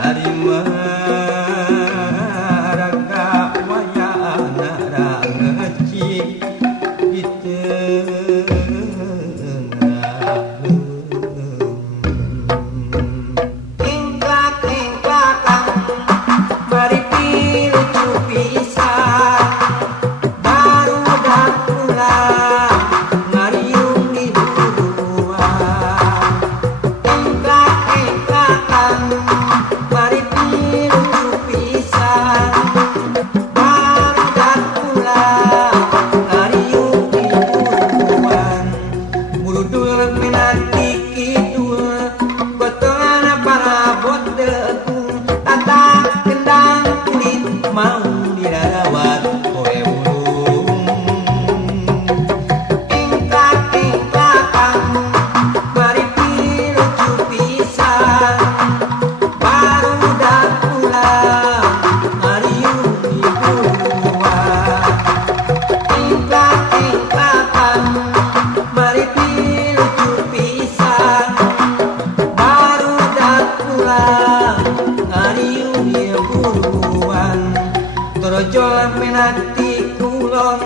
dari maraga wayana ngecik di tengah ingkak-ingkakan bari pilucu pisan baru dak pulang ngariung di buruan ingkak-ingkakan bari pilucu pisan baru dak pulang ngariung di buruan muludul minanti kidul potongan parabot dekung tata kendang kulit mau dirawat kowe burung ingkak-ingkakan bari pilucu pisan baru dak pulang ngariung di buruan ingkak-ingkakan bari pilucu pisan baru dak pulang ngariung di buruan torojol menati kulon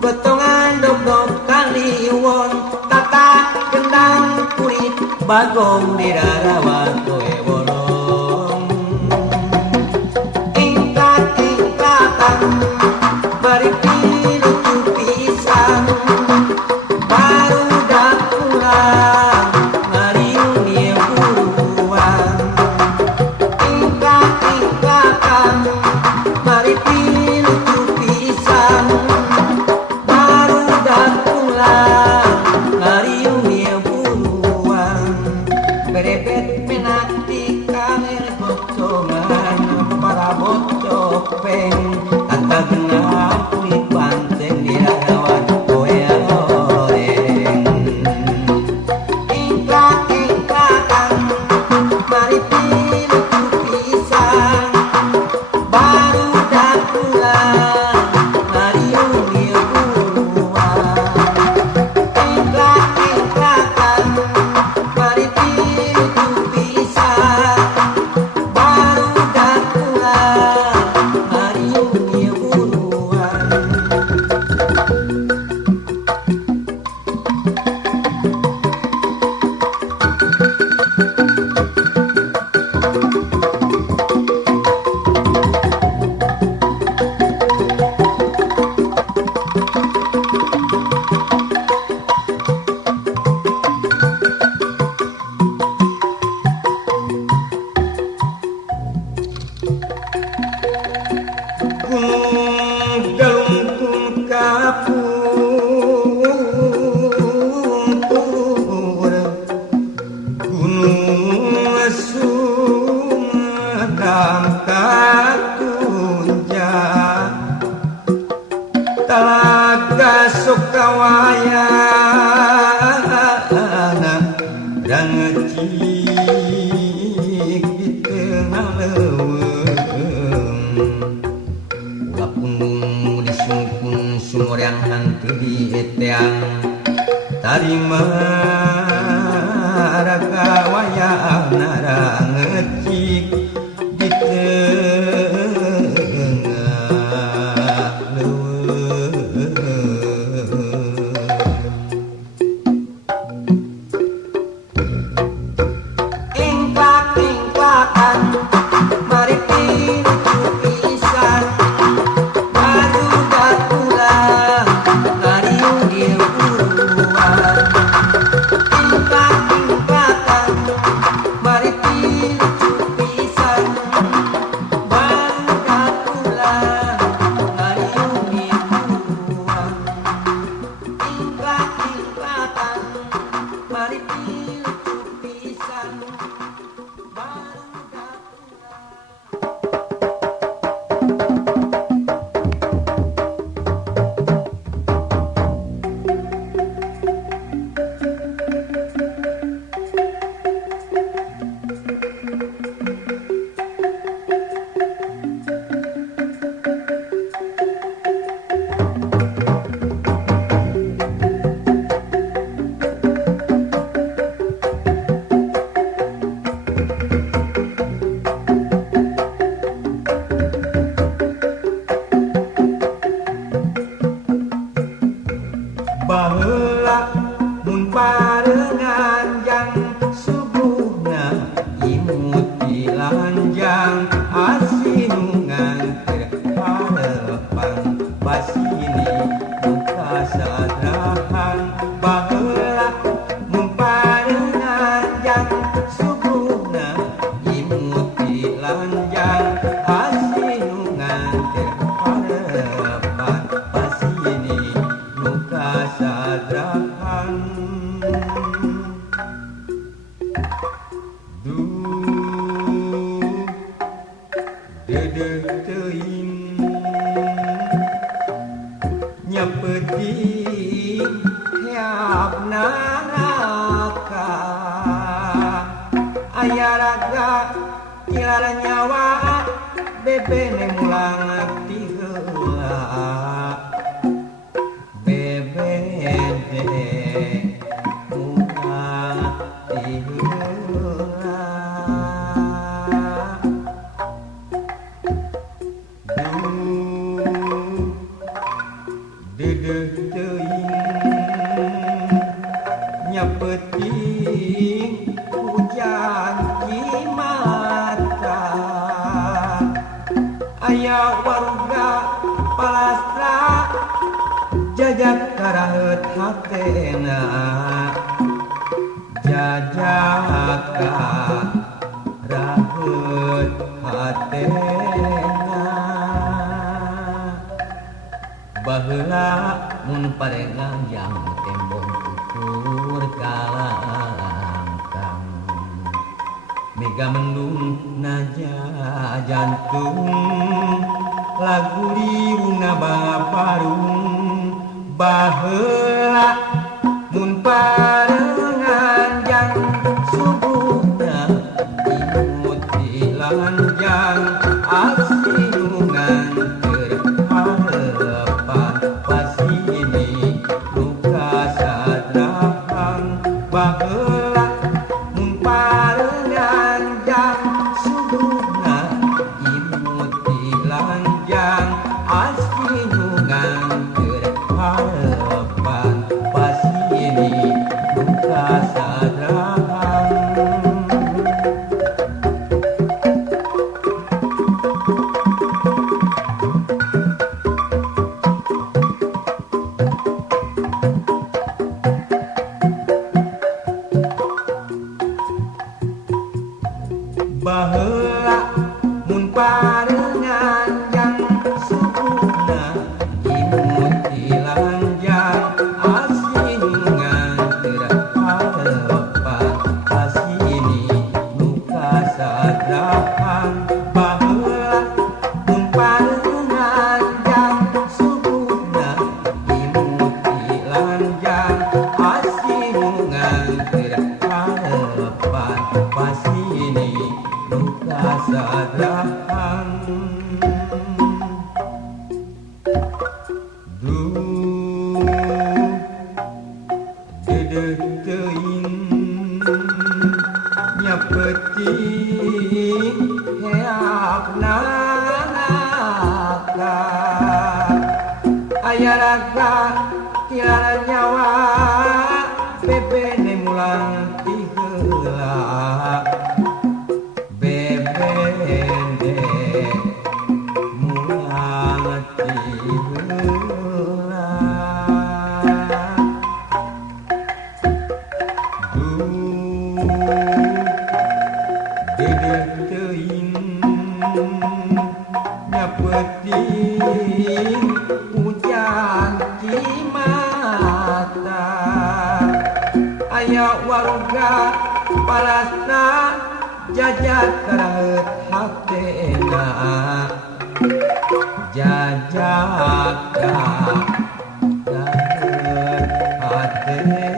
gotongan dog-dog kaliwon tata kendang kulit bagong dirarawat kowe bolong ingkak-ingkakan bari pilucu pisan baru dak pulang ngariung di buruan ingkak-ingkakan bari pilucu pisan baru dak pulang ngariung di buruan berebet menati kanel bocongan parabot topeng tata genah kulit banteng dirawat kowe oreng ingkak-ingkakan bari pilucu pisan baru dak pulang ngariung di buruan ingkak-ingkakan bari pilucu pisan baru dak pulang ngariung di buruan gunung galungkung kapungkur gunung sumedang katunjang talaga sukawayana dan ngecik di tengah leuweung ulah pundung disungkun sumur yang hantu di eteang tari maraga wayana ngecik di tengah leuweung ingkak-ingkakan bari pilucu pisan baru dak pulang ngariung di buruan imuti lanjang asinungan terharapan pasini muka sadrahan baheula mumpareungan jang subuhna imuti lanjang asinungan terharapan pasini muka sadrahan nyepeting hiap nanaka aya raga kilar nyawa bebene mulang ti heula bebene mulang ti heula nyepeting hujan mata aya warga palastra jajak karaheut hatena jajak karaheut hatena baheula mun parengang yang tembong ukur kalangkang mega mendung naja jantung lagu liuna baparung baheula mun parengang yang subuhna imuti lanjang asinungan terharapan pasini luka sadrahan baheula mun parengang jang subuhna imuti lanjang asinungan terharapan pasini luka sadrahan baheula mun parengang yang subuhna imuti lanjang asinungan terharapan pasini luka sadrahan baheula mun parengang yang subuhna imuti lanjang asinungan terharapan pasini luka sadrahan dedeh teuing nyepeting heap nanaka aya raga kilar nyawa bebene mulang ti heula bebene mulang ti heula dedeh teuing nyepeting hujan mata aya warga palasna jajak karaheut hatena jajak karaheut hatena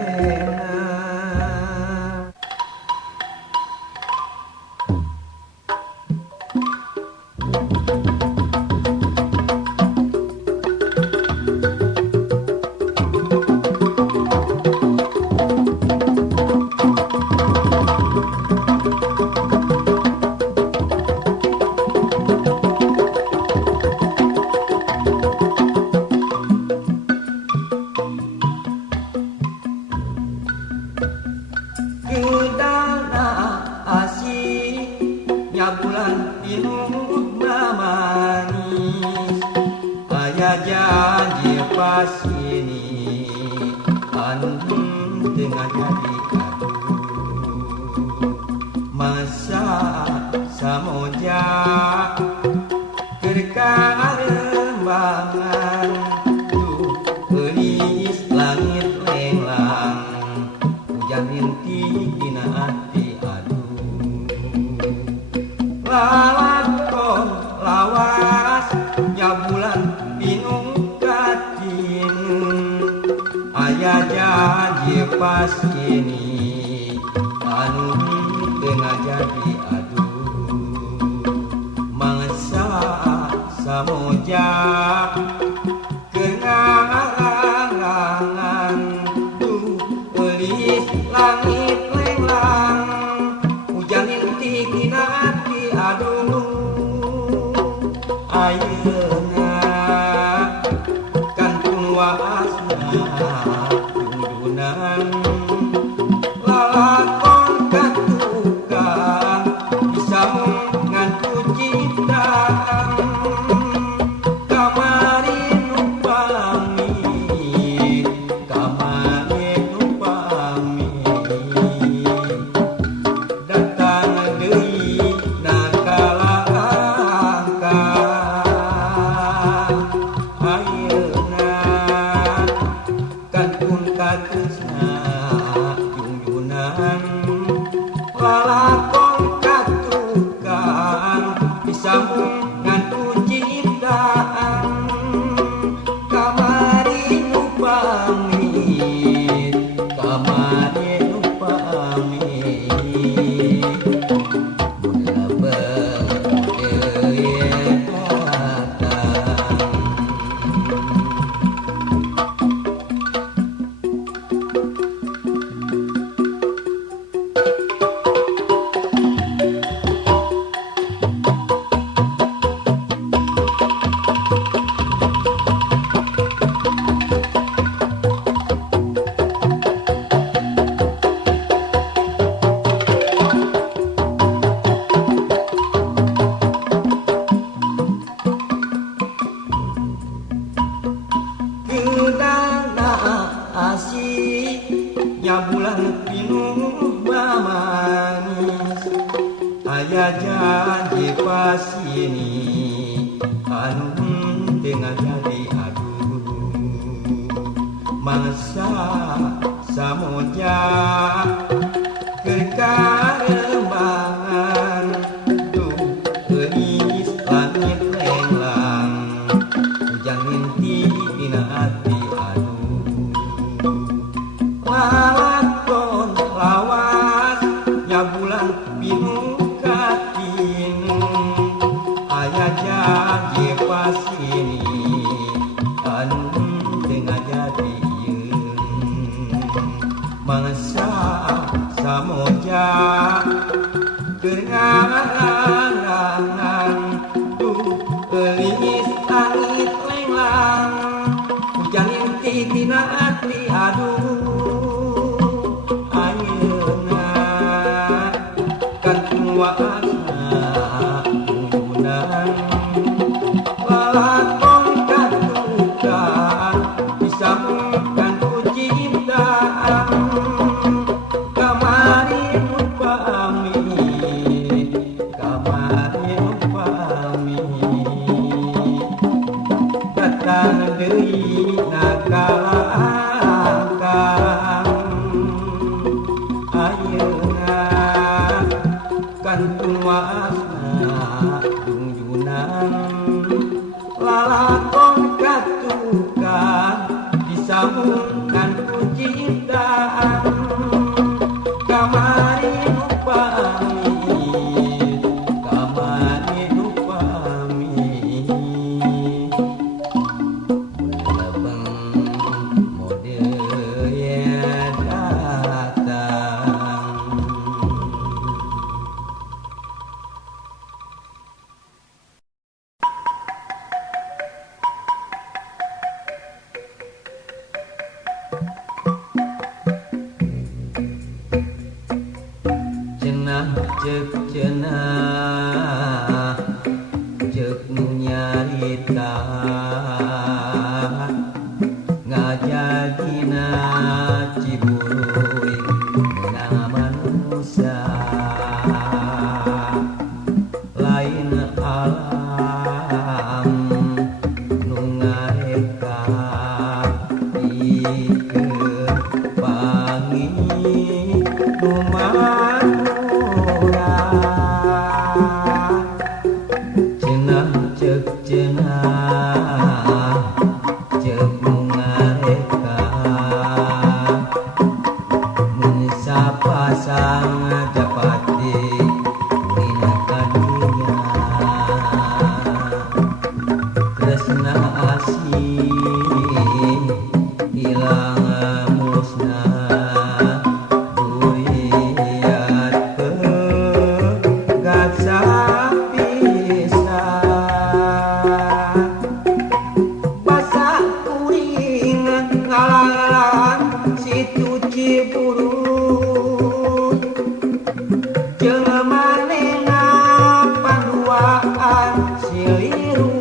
bulan pinuh manis aya janji pas ini anu tengah jadi aduh masa samoja kerembangan tuh gelis langit lenglang hujan rintik dina hati aduh lalakon lawas nya bulan bingung katin aya janji pas ini anu tengah jadi aduh mangsa samoja kenangan tuh gelis langit lenglang hujan rintik dina hati aduh ayeuna kantun waasna tundunan lalakon katukang disambung ngan ciptaan kamari nu pamit datang deui nakala angka ayeuna kantun katresna junjunan lalakon katukang disambung ngan ciptaan kamari nu pamit nya bulan pinuh manis aya janji pas ini anu tengah jadi aduh mangsa samoja kerembangan tuh gelis langit lenglang hujan rintik dina hati lalakon lawas nya bulan pinuh katin aya janji pas ini anu tengah jadi mangsa samoja kenangan tuh gelis langit lenglang hujan rintik dina hati aduh waasna tundunan lalakon katukang disambungkan ku ciptaan kamari nu pamit datang deui nakala angkang ayeuna kantun waasna junjunan lalakon katukang disambungkan ku ciptaan kamari nu pamit lebeng mode ya datang cenah ceuk nu nyarita ngajadina Ciburuy meunang manusia lain alam nu ngareka pikeun pangi nu manura cenah ceuk cenah ceuk nu ngareka mun sapasang japati dina kadinya tresna asih ilang musnah duriat pegasah pisan basa kuring ngalalang situ Ciburut jeung manehna panduaan silirung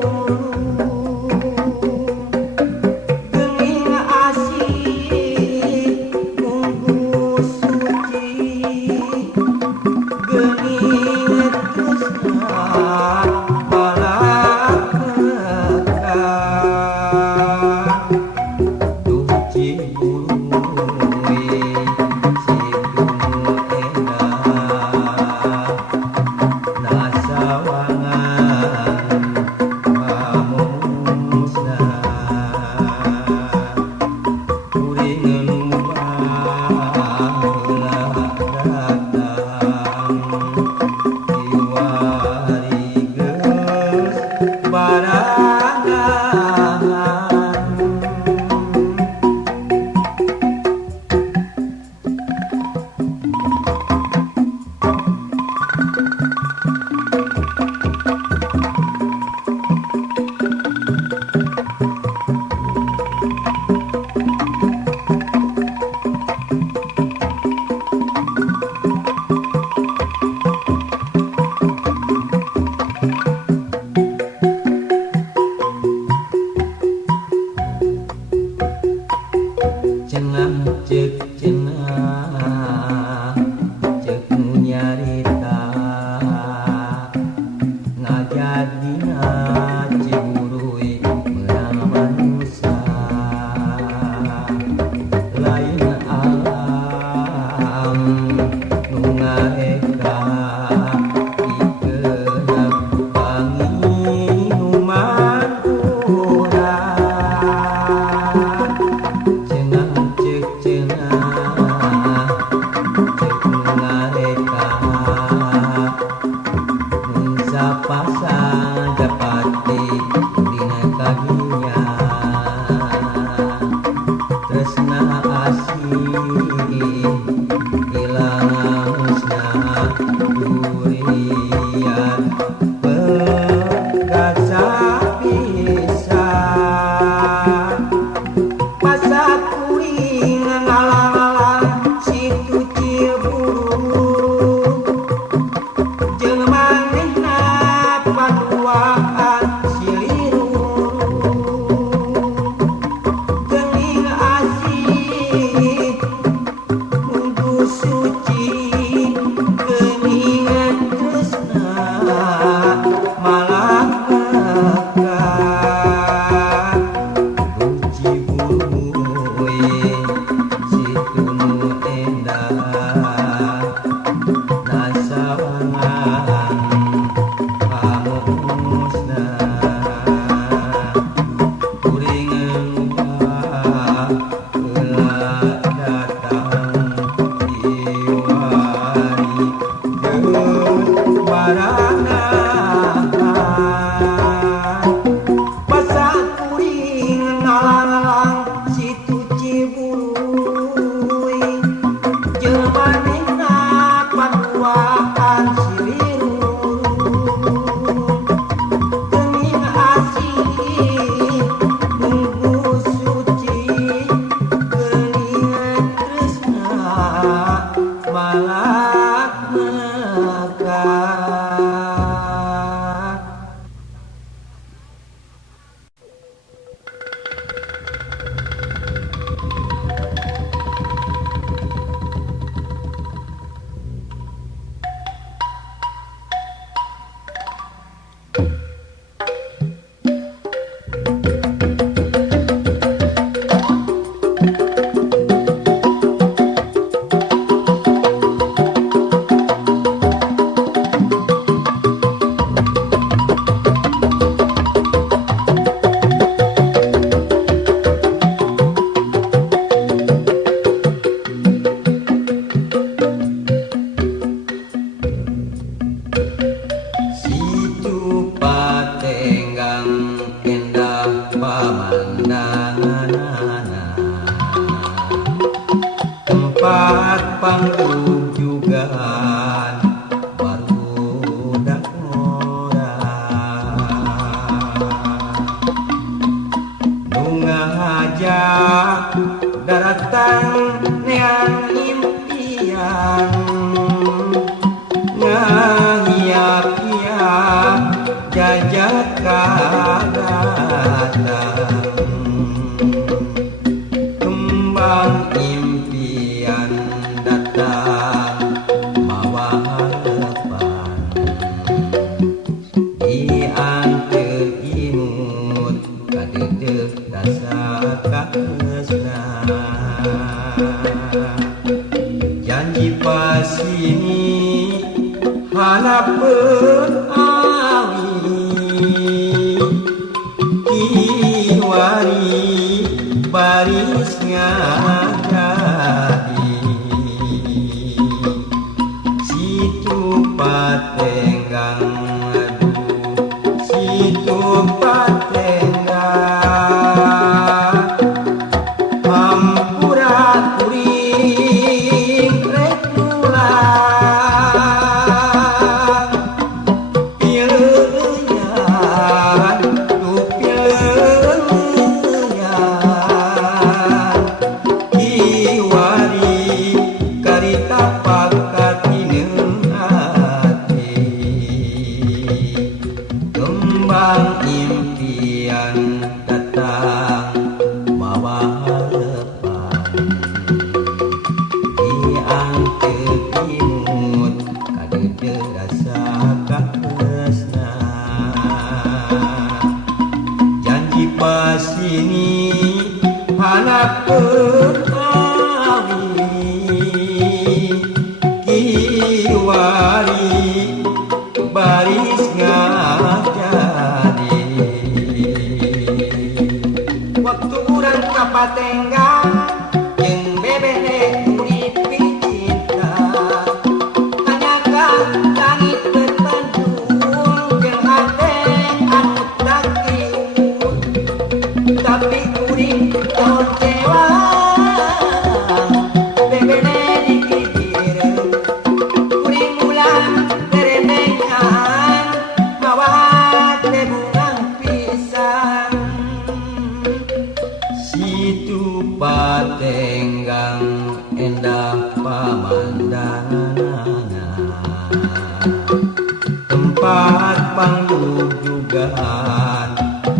geuning asih bungkus suci geuning tresna balak duh Ciburuy situ nu endah nasawangan pamusnah kuring nu baheula datang kiwari geus barangan cenah ceuk cenah ceuk nu nyarita ngajadina Ciburuy meunang manusia lain alam nu ngareka pikeun pangi nu mantura cenah ceuk cenah ceuk nu ngareka mun sapasang japati panggung juga barudak orang nu ngajak daratan neang impian ngahiap-hiap jajak kadatang kembang impian datang mawa harapan diantar imut kadedek rasa kakesna janji pasini hanapeun awi kiwari baris ngajadi situ patenggang aduh situ patenggang hampura kuring rek pulang pieuyan tu pieuyan kiwari karita pakatineng hati kembang impian datang mawa harapan diangkat imut kadede rasa kakesna janji pasini hanapeun awi kiwari baris ngajadi waktu urang kapatenggang jeung bebele urip cinta tanyakan langit bertanjung jeung hate anu takdiur tapi kuring kecewa bebele dipikir kuring ulang beremengan mawa hate bungang pisang situ patenggang endah pamandangan tempat panggujugan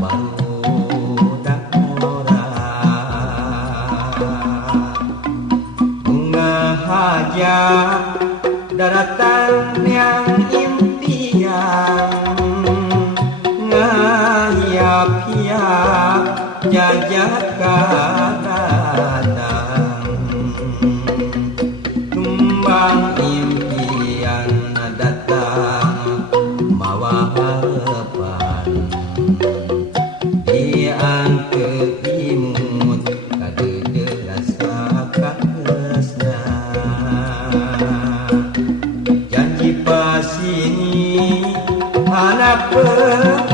barudak orang bunga hajat daratan yang impian ngahiap-hiap jajak kadatang kembang impian datang mawa harapan diangkat imut kadede rasa kakesna janji pasini hanapeun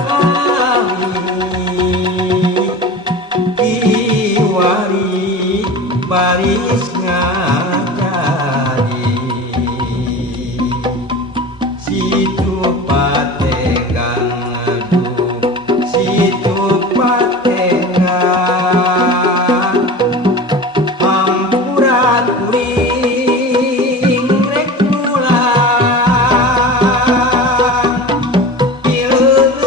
kiwari baris ngajadi situ patenggang aduh situ patenggang hampura kuring rek pulang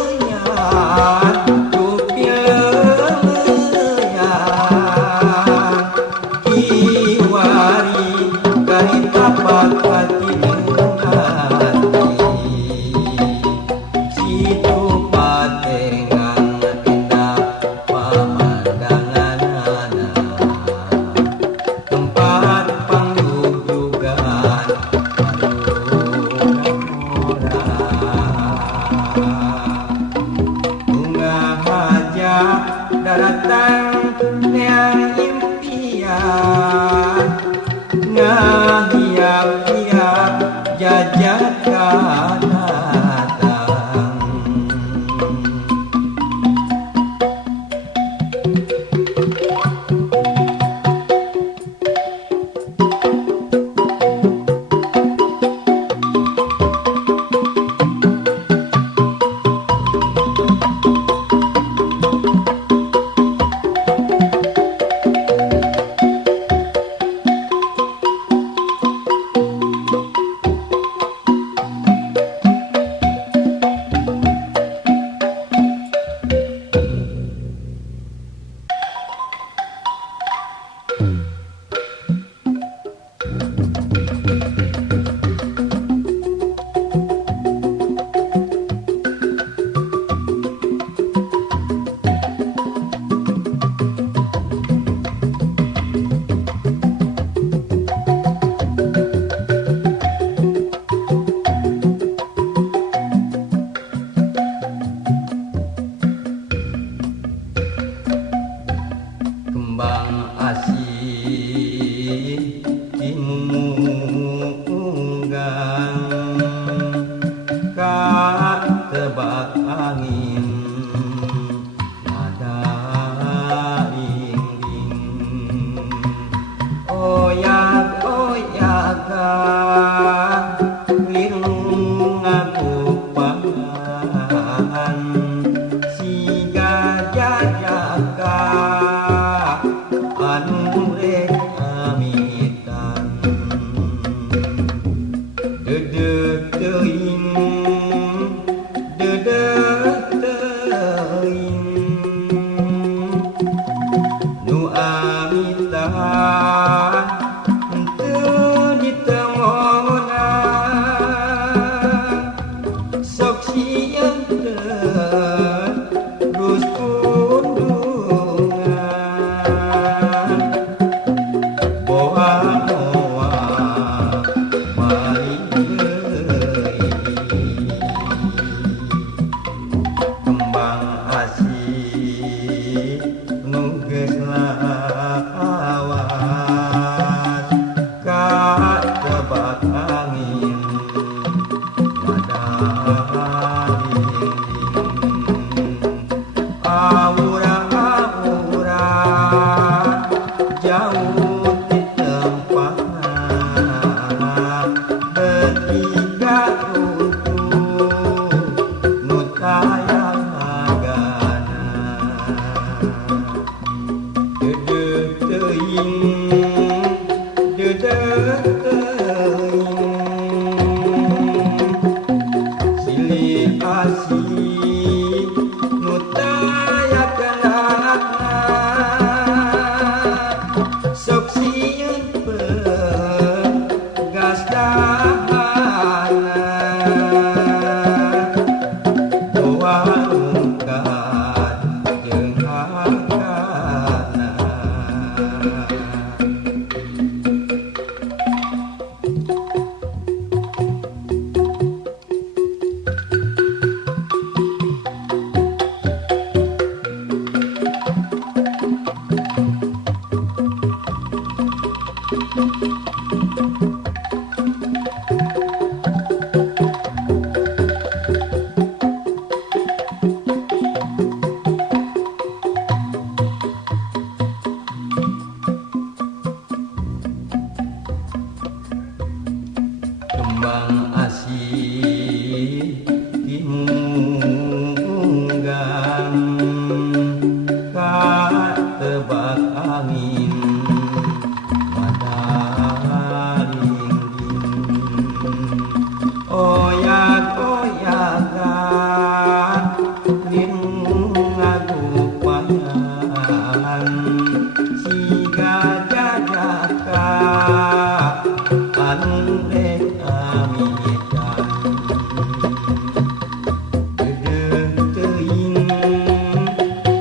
pieuyan tu pieuyan kiwari karita pakatineng hati situ patenggang endah pamandangan tempat panggujugan barudak orang bunga hajat daratan neang impian ngahiap-hiap jajak kadatang aura-aura jauh di tempatna bertiga untuk nutayang agana dedek teuing silih asih nutayakeunna sok sieun pegas dahana doa ungkat jeung hakana kembang asih dimunggang ka tebak angin madaringgin oyak-oyakan lin ngagupayan siga jajaka anu rek amitan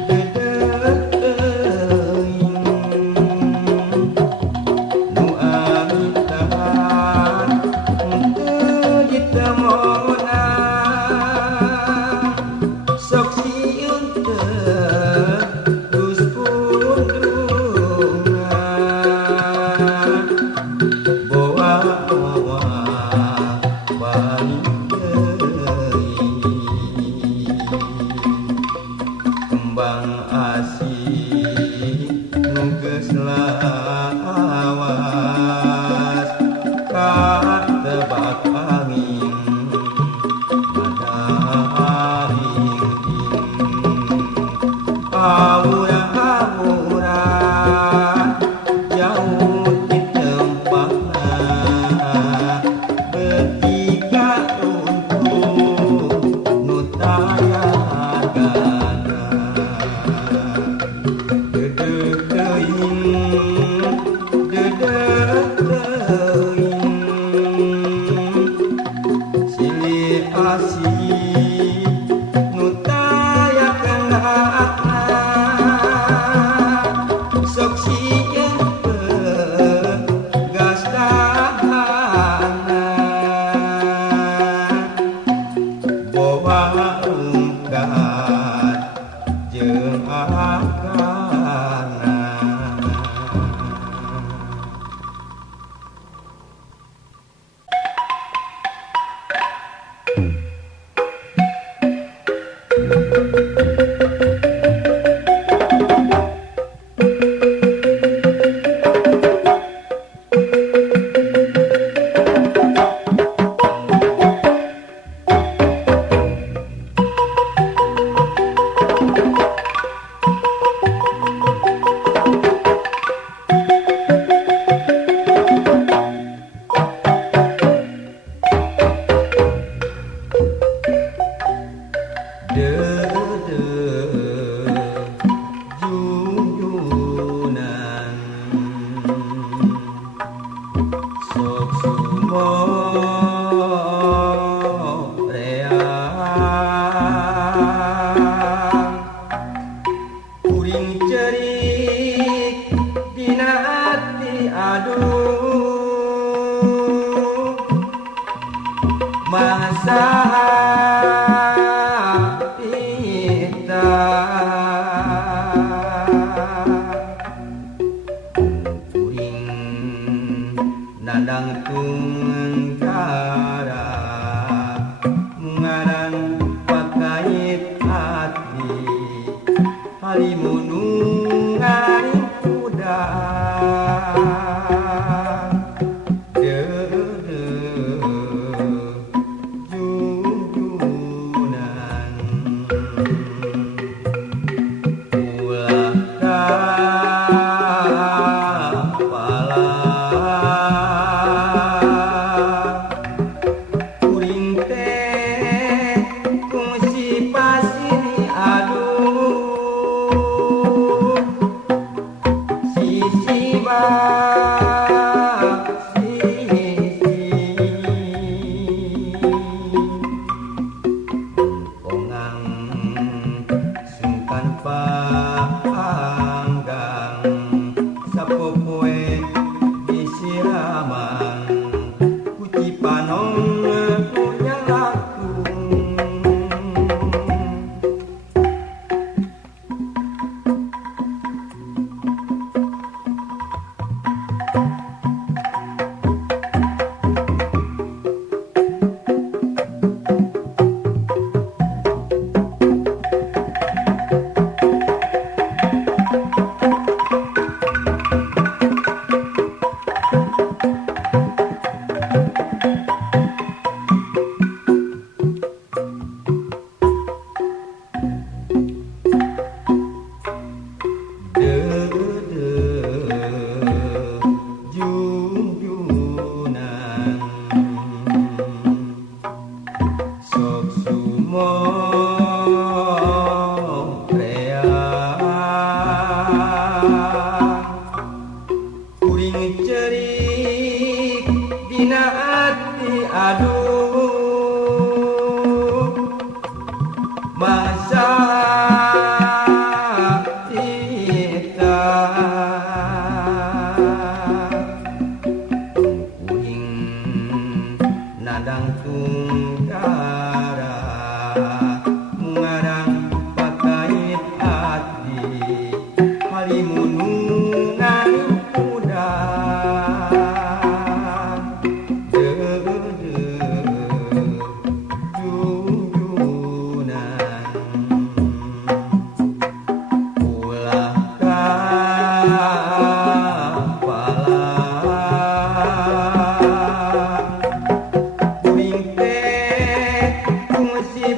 dedek teuing nu amitan teu ditemona sok sieun terus pundungan bawa balik deui kembang asih nu geus lawas ka tebak angin madaringgin aura-aura jauh di tempatna bertiga untuk nutayang agana dedek teuing silih asih nutayakeunna sok sieun pegas dahana bawa ungkat jeung hakana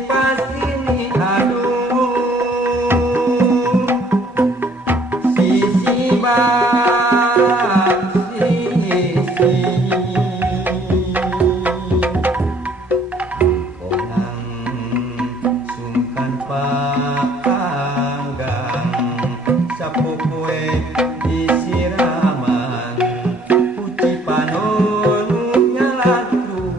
pasini aduh sisi bak sisi kongang sungkan panggang sapu kue disiraman puji panon nyalatung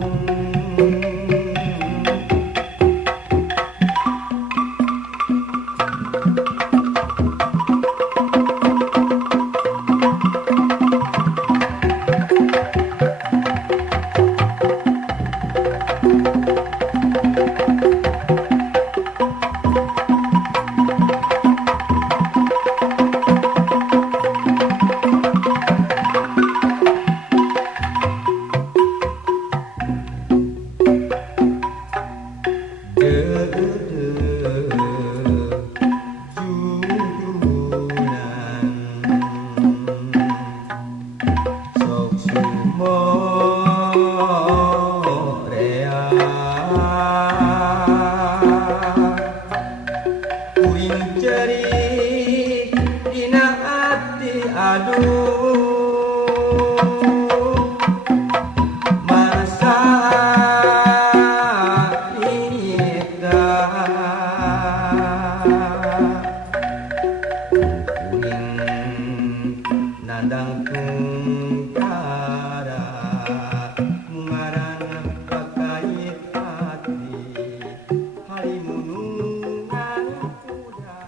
nandang tungkara mungaran pakait hati halimunungan kuda.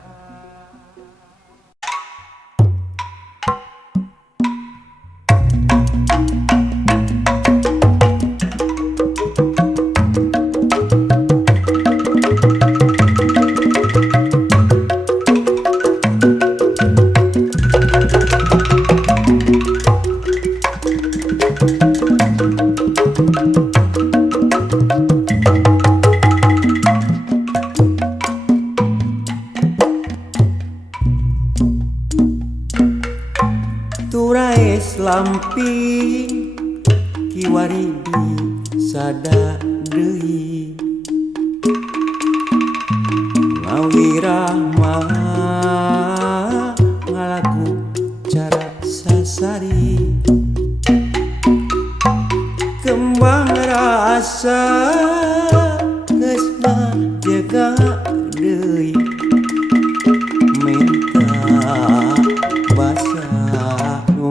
Turais lamping kiwari di sada deui ngawirah ngalaku cara sasari kembang rasa geus jaga deui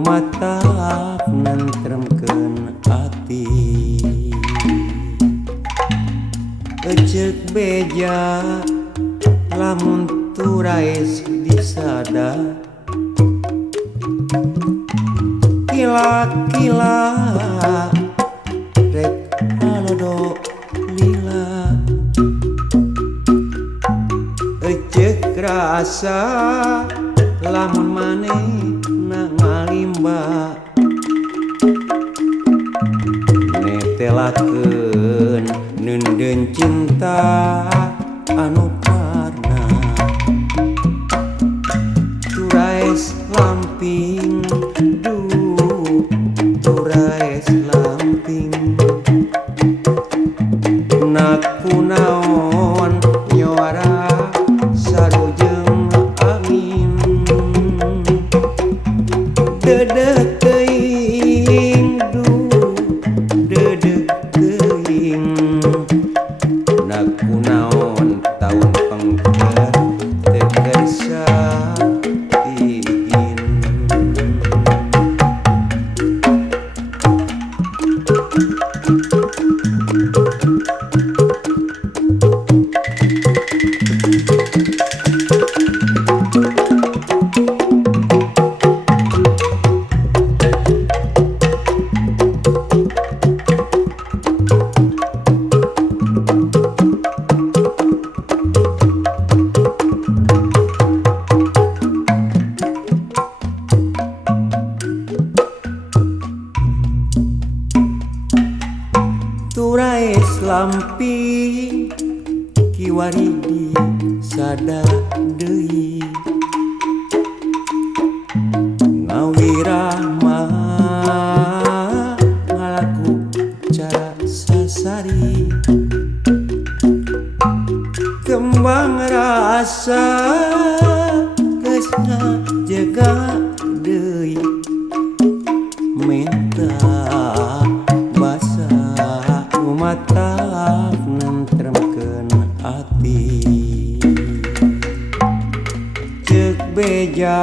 mata nentremkeun ati ecek beja lamun turais disada kila-kila rek halodo lila ecek rasa lamun maneh ngalimba netelakeun neundeun cinta anu karna turais lamping turais lamping naku naon nyora sarujeng angin dedek teuing dedek teuing naku naon taun pengker teu kersa izin turais lamping kiwari di sada deui ngawirah ngalaku cara sasari kembang rasa geusna jaga deui minta basa umatak nentremkeun ati ceuk beja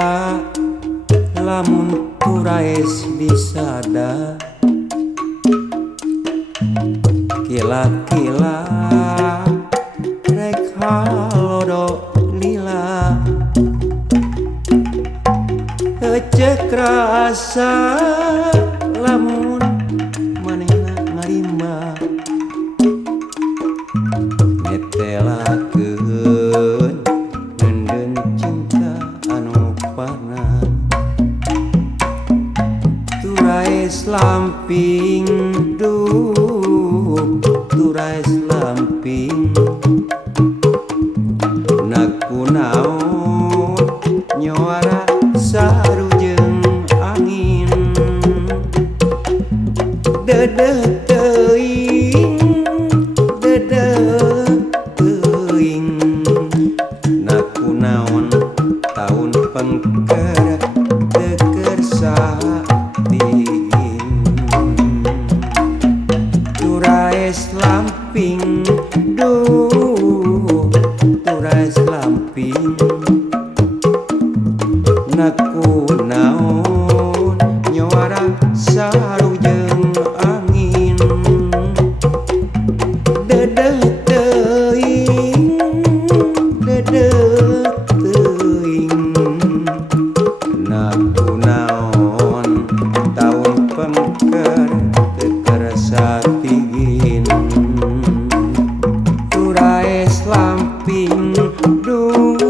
lamun turaes bisada kila-kila rek halodo lila cek rasa lamun manehna ngarimba netelakeun nenden cinta anu pana turaes lamping duh turaes lamping nakunaon nyuara sarujeng angin dedeh teuing nakunaon taun pengker teker sating turaes lamping duh turaes lamping nakunaon nyuara sarujeng angin dedeh teuing nakunaon taun pengker teker satigin turaes lamping duh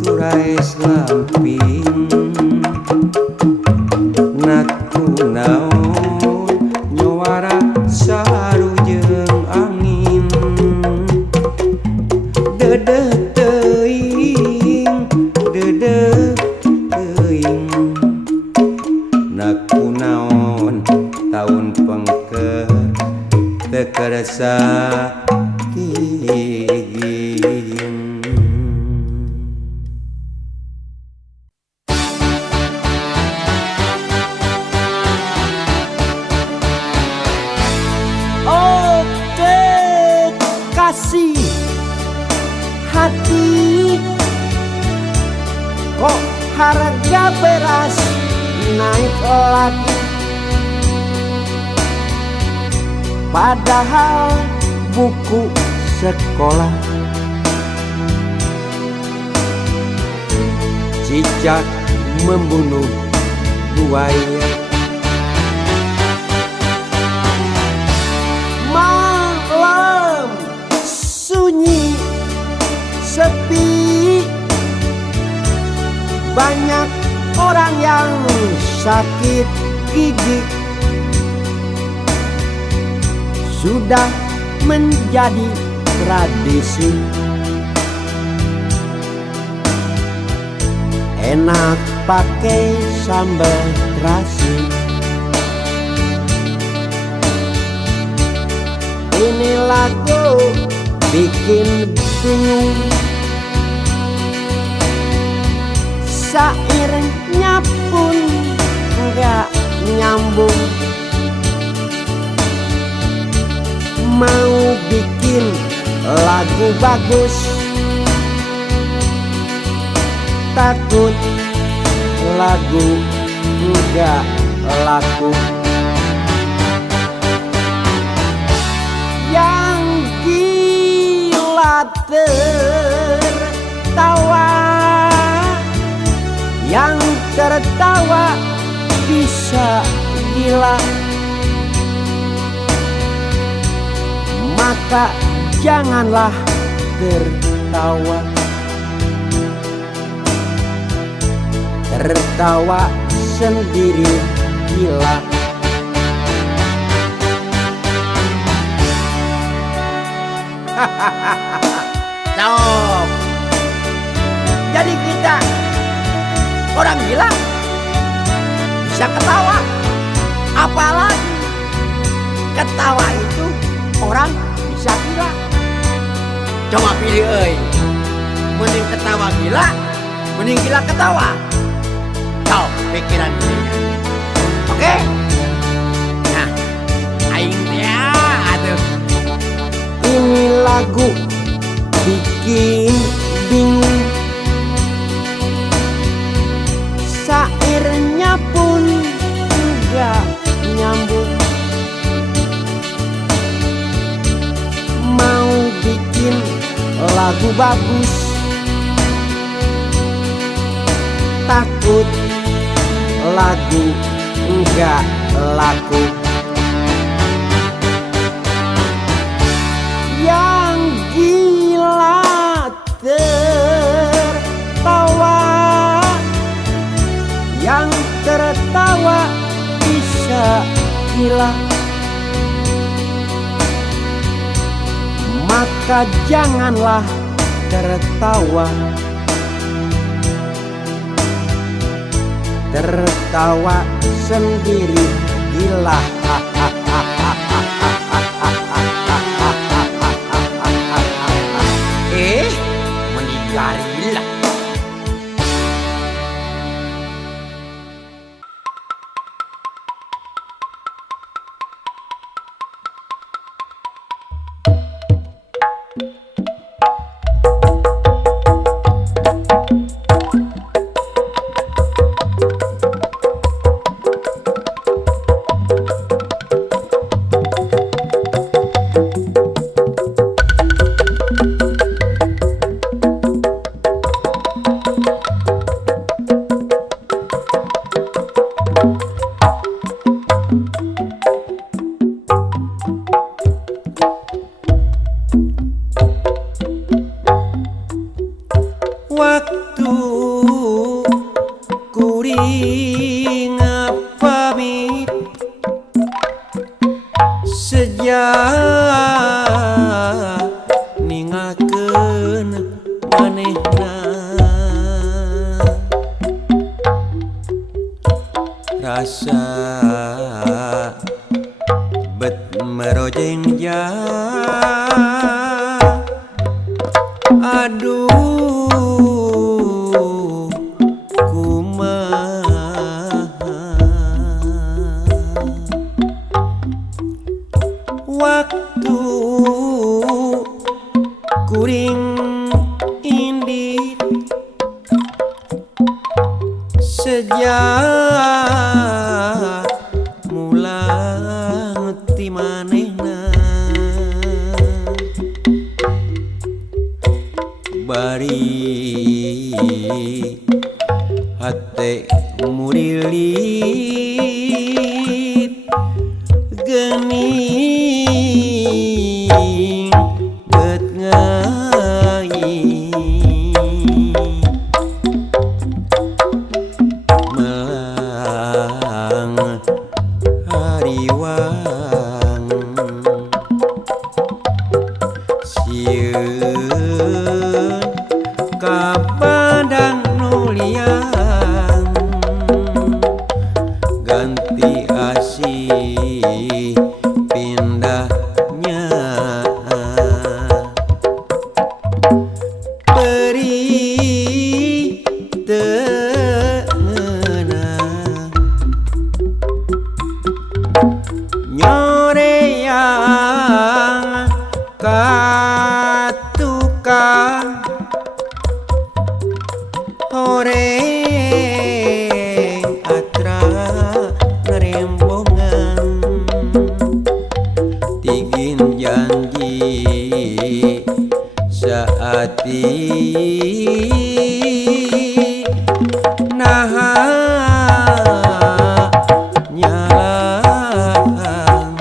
turaes lamping nakunaon nyuara sarujeng angin dedeh teuing nakunaon taun pengker teker satigin. Kasih hati kok harga beras naik lagi padahal buku sekolah cicak membunuh buaya malam sunyi sepi banyak orang yang sakit gigi sudah menjadi tradisi enak pakai sambal terasi ini lagu bikin bingung syairnya pun enggak nyambung mau bikin lagu bagus takut lagu enggak laku yang gila tertawa yang tertawa bisa gila maka janganlah tertawa tertawa sendiri gila Stop. Jadi kita orang gila bisa ketawa. Apalagi ketawa itu orang bisa gila. Coba pilih mending ketawa gila, mending gila ketawa. Kau pikiran dirinya. Oke? Nah, aing dia atuh. Ini lagu bikin bingung, syairnya pun enggak nyambung. Mau bikin lagu bagus, takut lagu enggak laku. Yang gila tertawa, yang tertawa bisa gila. Maka janganlah tertawa, tertawa sendiri gila. Meninggal gila. Waktu kuring pamit sejak ningakeun manehna, rasa bet merojeng aduh waktu kuring indit sejak mulang ti manehna, bari hate murilit geuning bet ngai melang hariwang sieun ka padang nuliang ganti asih pindahnya beri tengenah nyoreang katukang horeng atra ngerembongan tigin janji saati naha nyalang.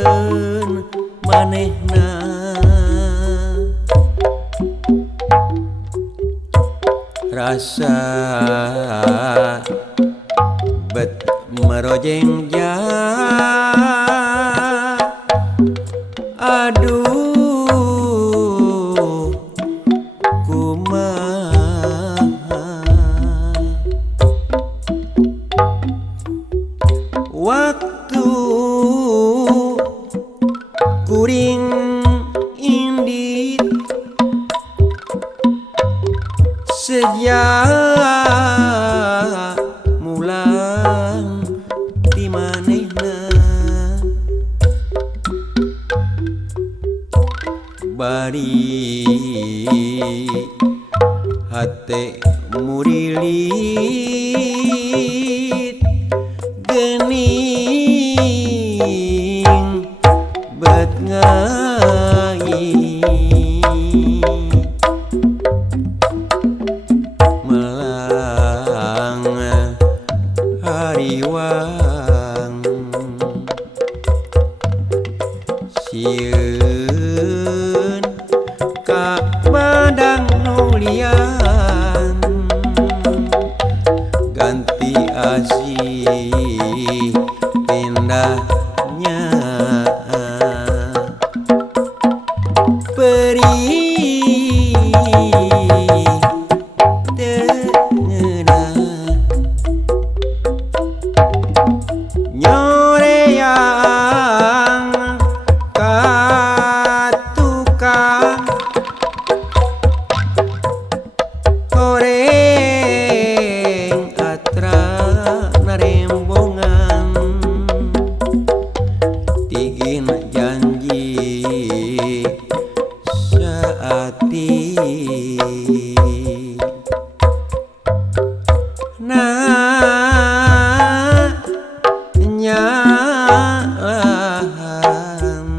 pikeun manehna rasa bet merojeng aduh kumaha waktu kuring indit sejak mulang di manehna bari hate murilit gening bet ngai melang hariwang sieun ka badang nulian ganti asih pindahnya perih tengenah nyoreang katukang goreng atra narembongan tigin janji saati nah nyalahan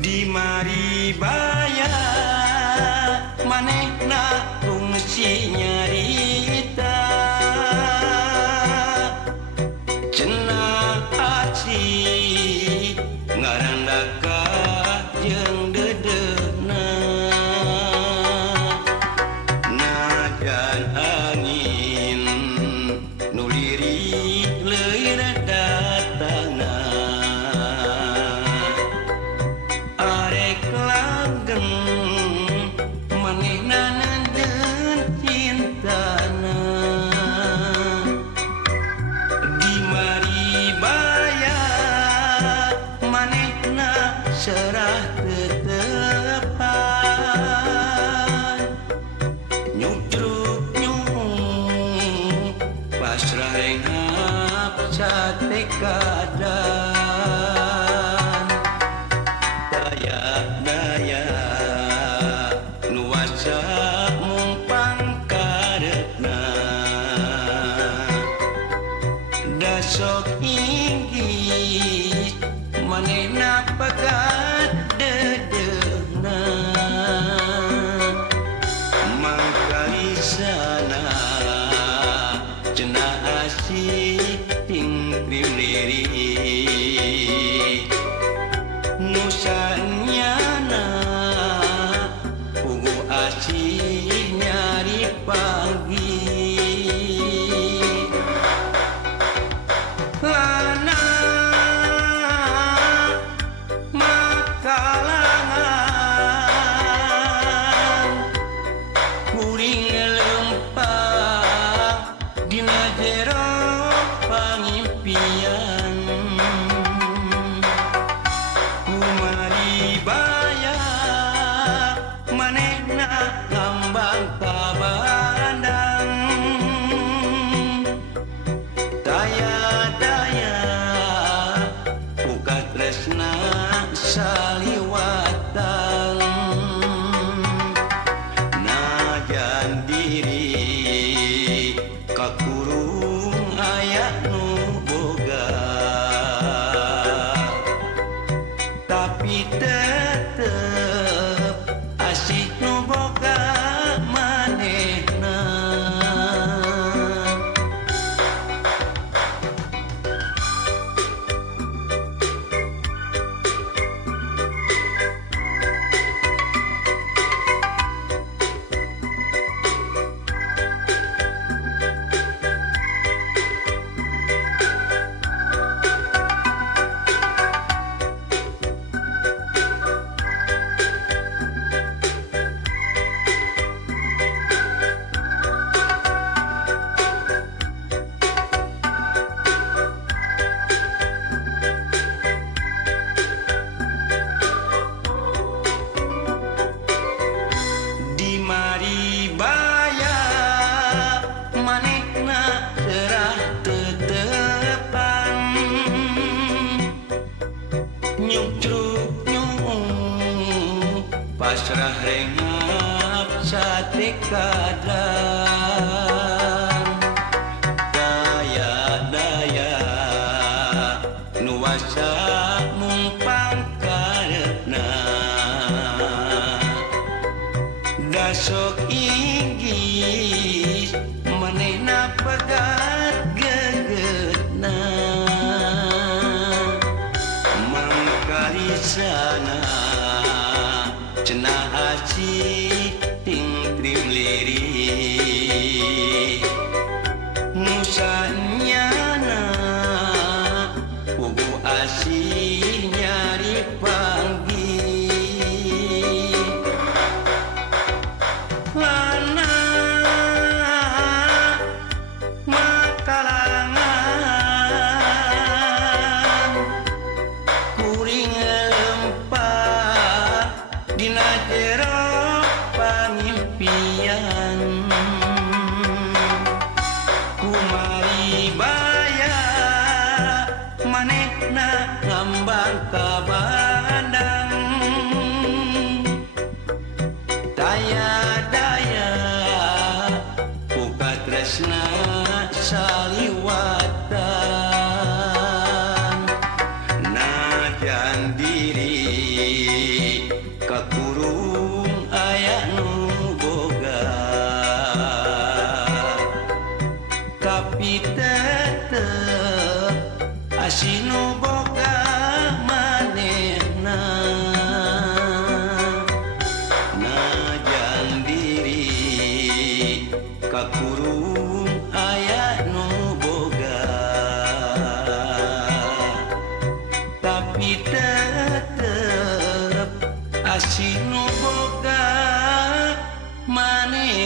di Maribaya manehna fungsi nyarita cenah aci ngarandaka jeung dedeuna najan angin nu lirik leuwih datangna arek langgeng manehna neudeun cintana di Maribaya manehna serah tetepan nyutruk nyung pasrah renghap sate kadan daya nuasa mumpang karetna dasok inggih manehna pegat dedeuna mangkalisana cenah asih ting lirik nusanyana pugu asih nyari pagi lana makalangan kuring lempang dina jero pangimpian kadang daya-daya nuasa mumpang karena dasok inggis manehna pegat gegetna mangkarisana cenah asih ting trim lirik nusanyana pugu asih nyari panggih lana makalangan kuring lempar dina jero pangimpian kumari baya manehna ngambang ka bandang daya-daya buka tresna saliwatan najan diri kakurung aya nu boga tapi tetep asinu boga manehna najan diri kakurung aya nu boga tapi tetep asinu boga manehna.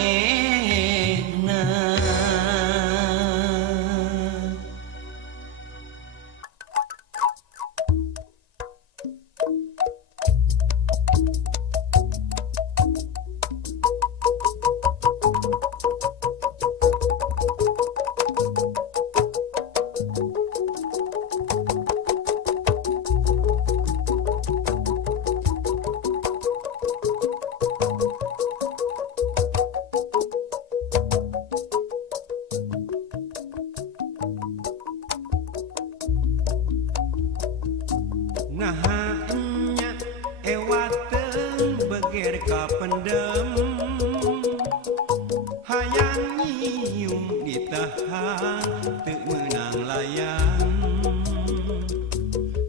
Ngahanya ewateung beger ka pendem hayang nyium ditahan teu meunang layang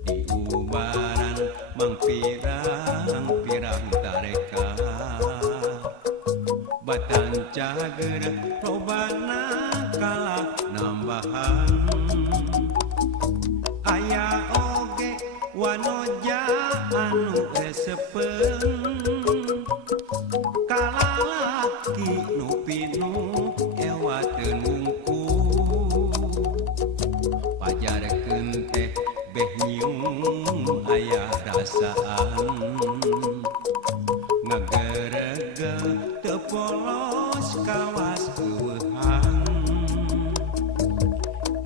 diubaran mang pirang-pirang tareka batan cager lobana kalah nambahan aya oge wanoja anu resepen kalalaki nu pinu ewateun wungkul pajarekeun teh beh nyium aya rasaan ngagerege teu polos kawas eueuhan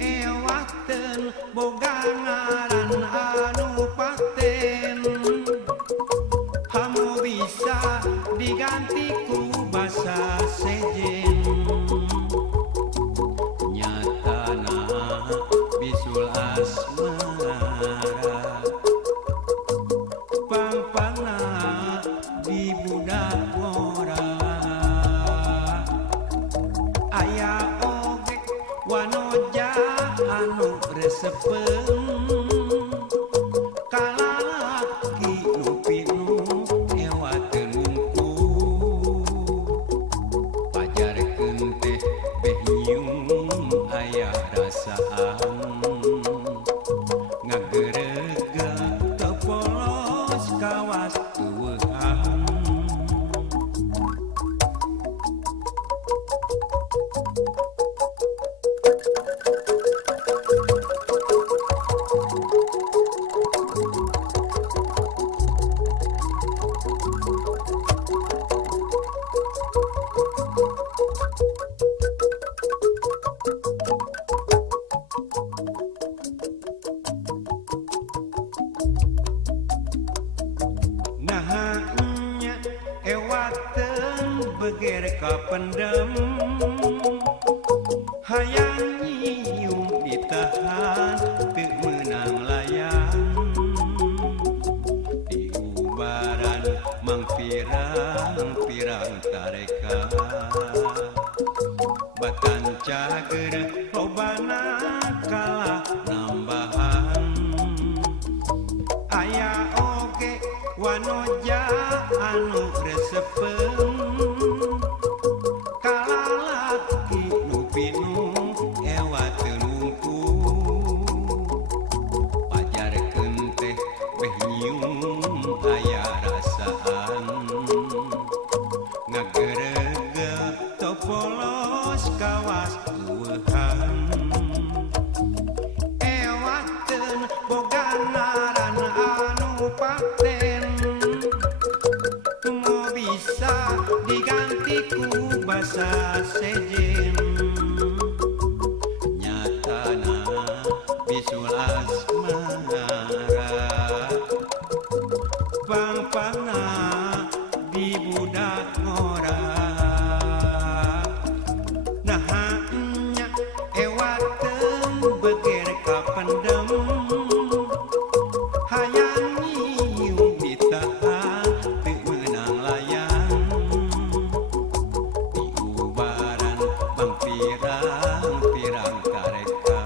ewateun boga ngaran anu paten hamu bisa diganti ku basa sejen nyatana bisul asmara pangpangna di budak ngora aya oge wanoja anu resepen kalalaki nu pinu ewateun wungkul pajarekeun teh beh nyium aya rasaan ngagerega teu polos kawas eueuhan beger kapendem hayang nyium ditahan teu meunang layang di ubaran mang pirang-pirang tareka batan cager lobana kalah nambahan aya oge wanoja anu resepeung kalalaki nu pinu ewa teu nungku pajarkeun teh beh nyium aya rasaan ngageregel topolos kawas ueuhan ewakeun boga ngaran anu paten mau bisa diganti ku basa sejen nyatana bisul asmara pangpana di budak ngora nahanya ewakeun beger kapendem hayang nyium ditahan teu meunang layang di ubaran bang pirang-pirang kareka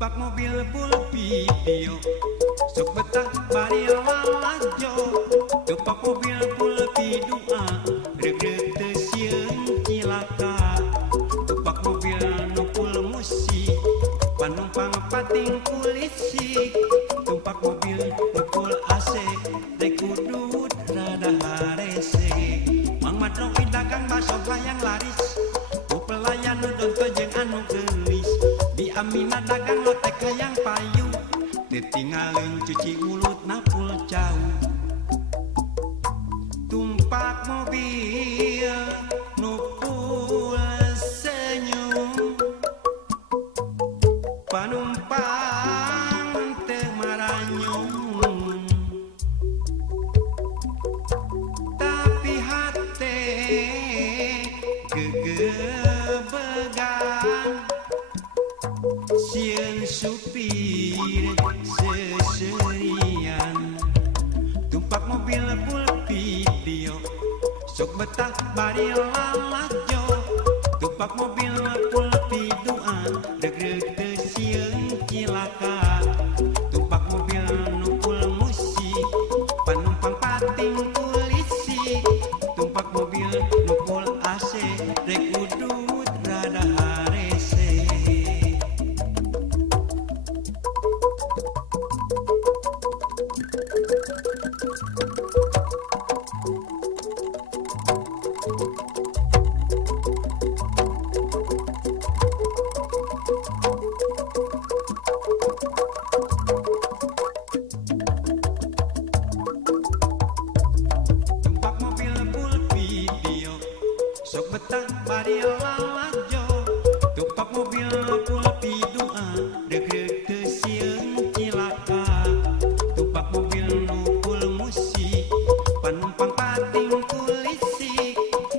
tumpak mobil full video sok betah bari lalajo tumpak mobil full video reg-reg teu sieun cilaka tumpak mobil nu full musik panumpang pating polisi tumpak mobil nu full AC rek udut rada harese Mang Madrong dagang baso bayang laris pelayan nu donto jeung anu geulis di Amina dagang lotek hayang payu ditinggalin cuci mulut napul jauh tumpak mobil nu full senyum panumpang teu maranyung tapi hate gegebegan sieun supir seserian tumpak mobil full video sok betah bari lalajo tumpak mobil full video reg-reg teu sieun cilaka tumpak mobil nu full musik panumpang pating polisi tumpak mobil nu full AC rek udut rada harese tumpak mobil full video sok betah bari lalajo tumpak mobil full video reg-reg teu sieun cilaka tumpak mobil nu full musik panumpang pating polisi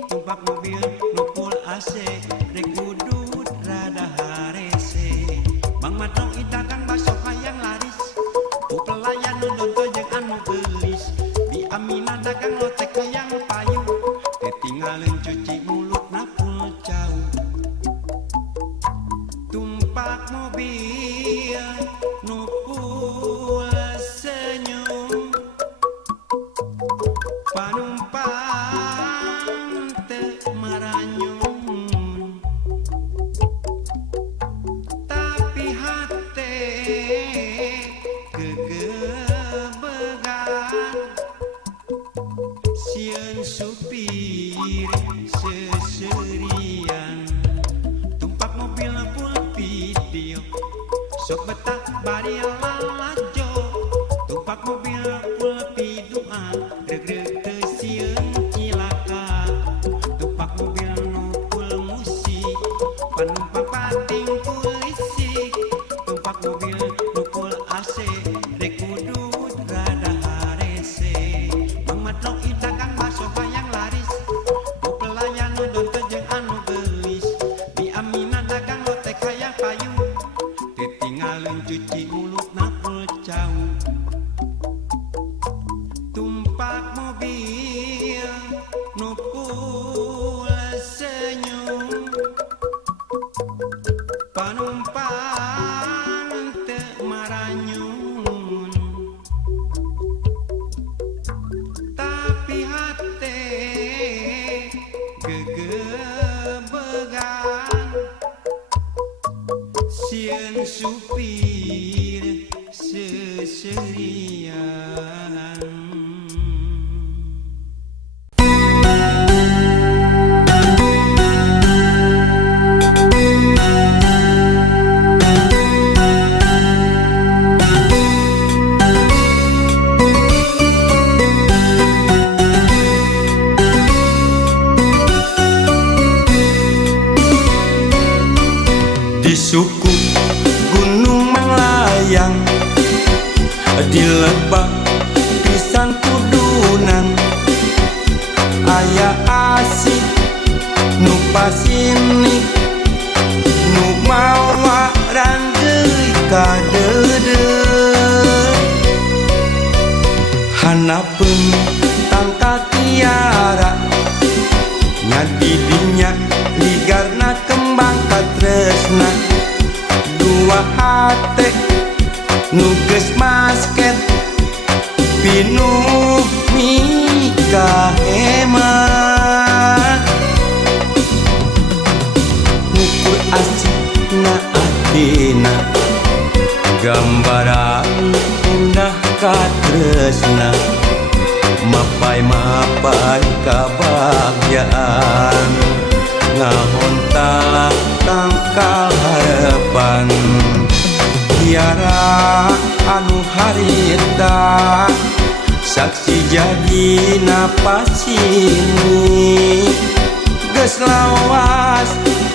tumpak mobil nu full AC rek udut rada harese Mang Madrong dagang baso hayang laris pelayan nu donto jeung anu geulis di Amina dagang lotek hayang payu ditinggalin cuci mulut napul jauh tumpak mobil nu full senyum panumpang teu maranyung tapi hate gegebegan sieun supir seserian tumpak mobil full video sok betah bari lalajo tumpak mobil full video reg-reg teu sieun cilaka tumpak mobil nu full musik panumpang pating polisi tumpak mobil nu full AC rek udut rada harese Mang Madrong dagang baso bayang laris pelayan nu donto jeung anu geulis di Amina dagang lotek hayang payu ditinggalin cuci mulut napul jauh tumpak mobil nu full senyum panumpang teu maranyun tapi hate gegebegan sieun supir seserian di suku Gunung Melayang di lebah pisan kudunan aya asih nu pasini nu mawa ranggeuy kadeudeut hanapeun tangka tiara nyadi dinya ligarna kembang katresna dua hate nuges masket pinuh mika hemat ngukur asina adina gambaran indah katresna mapai kabahagiaan ngahontala tangkal harapan tiara anu harita saksi jadi napas ini geus lawas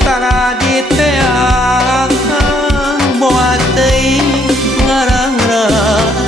tara diteang moal teuing ngarang-ngarang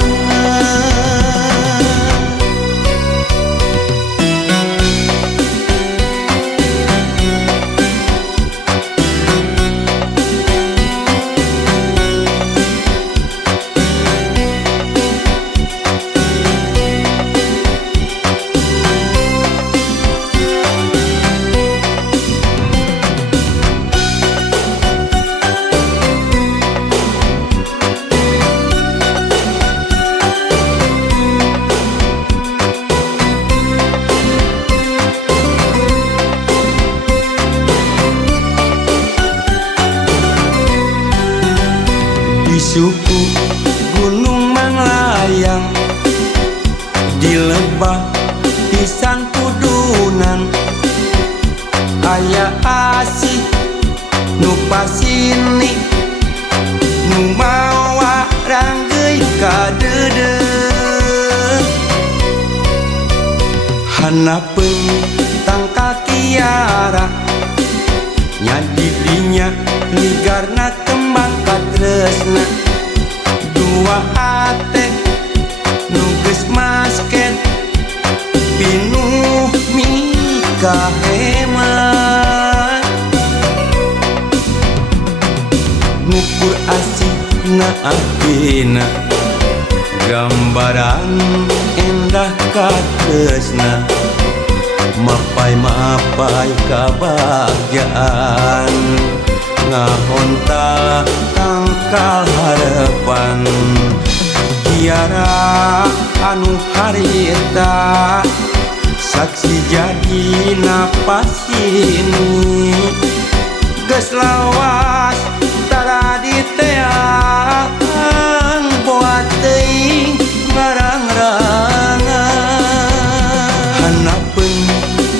suku gunung manglayang di lembah pisan kudunan aya asih nu pasini nu mawa ranggeuy ka deudeuh hanapeun tangkal kiara nya di dinya ligarna kembang katresna dua hate nuges masket pinuh mika hemat ngukur asina atina gambaran endah katresna mapai kabahagiaan ngahontala tangkal harapan tiara anu harita saksi jadi napas ini geus lawas tara diteang boat teuing ngarang-rangan hanapeun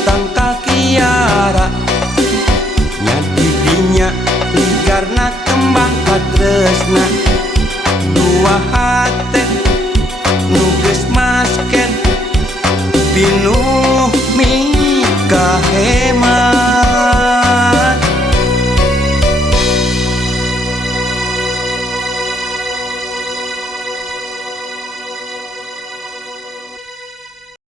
tangkal kiara nya di dinya ligarna kembang katresna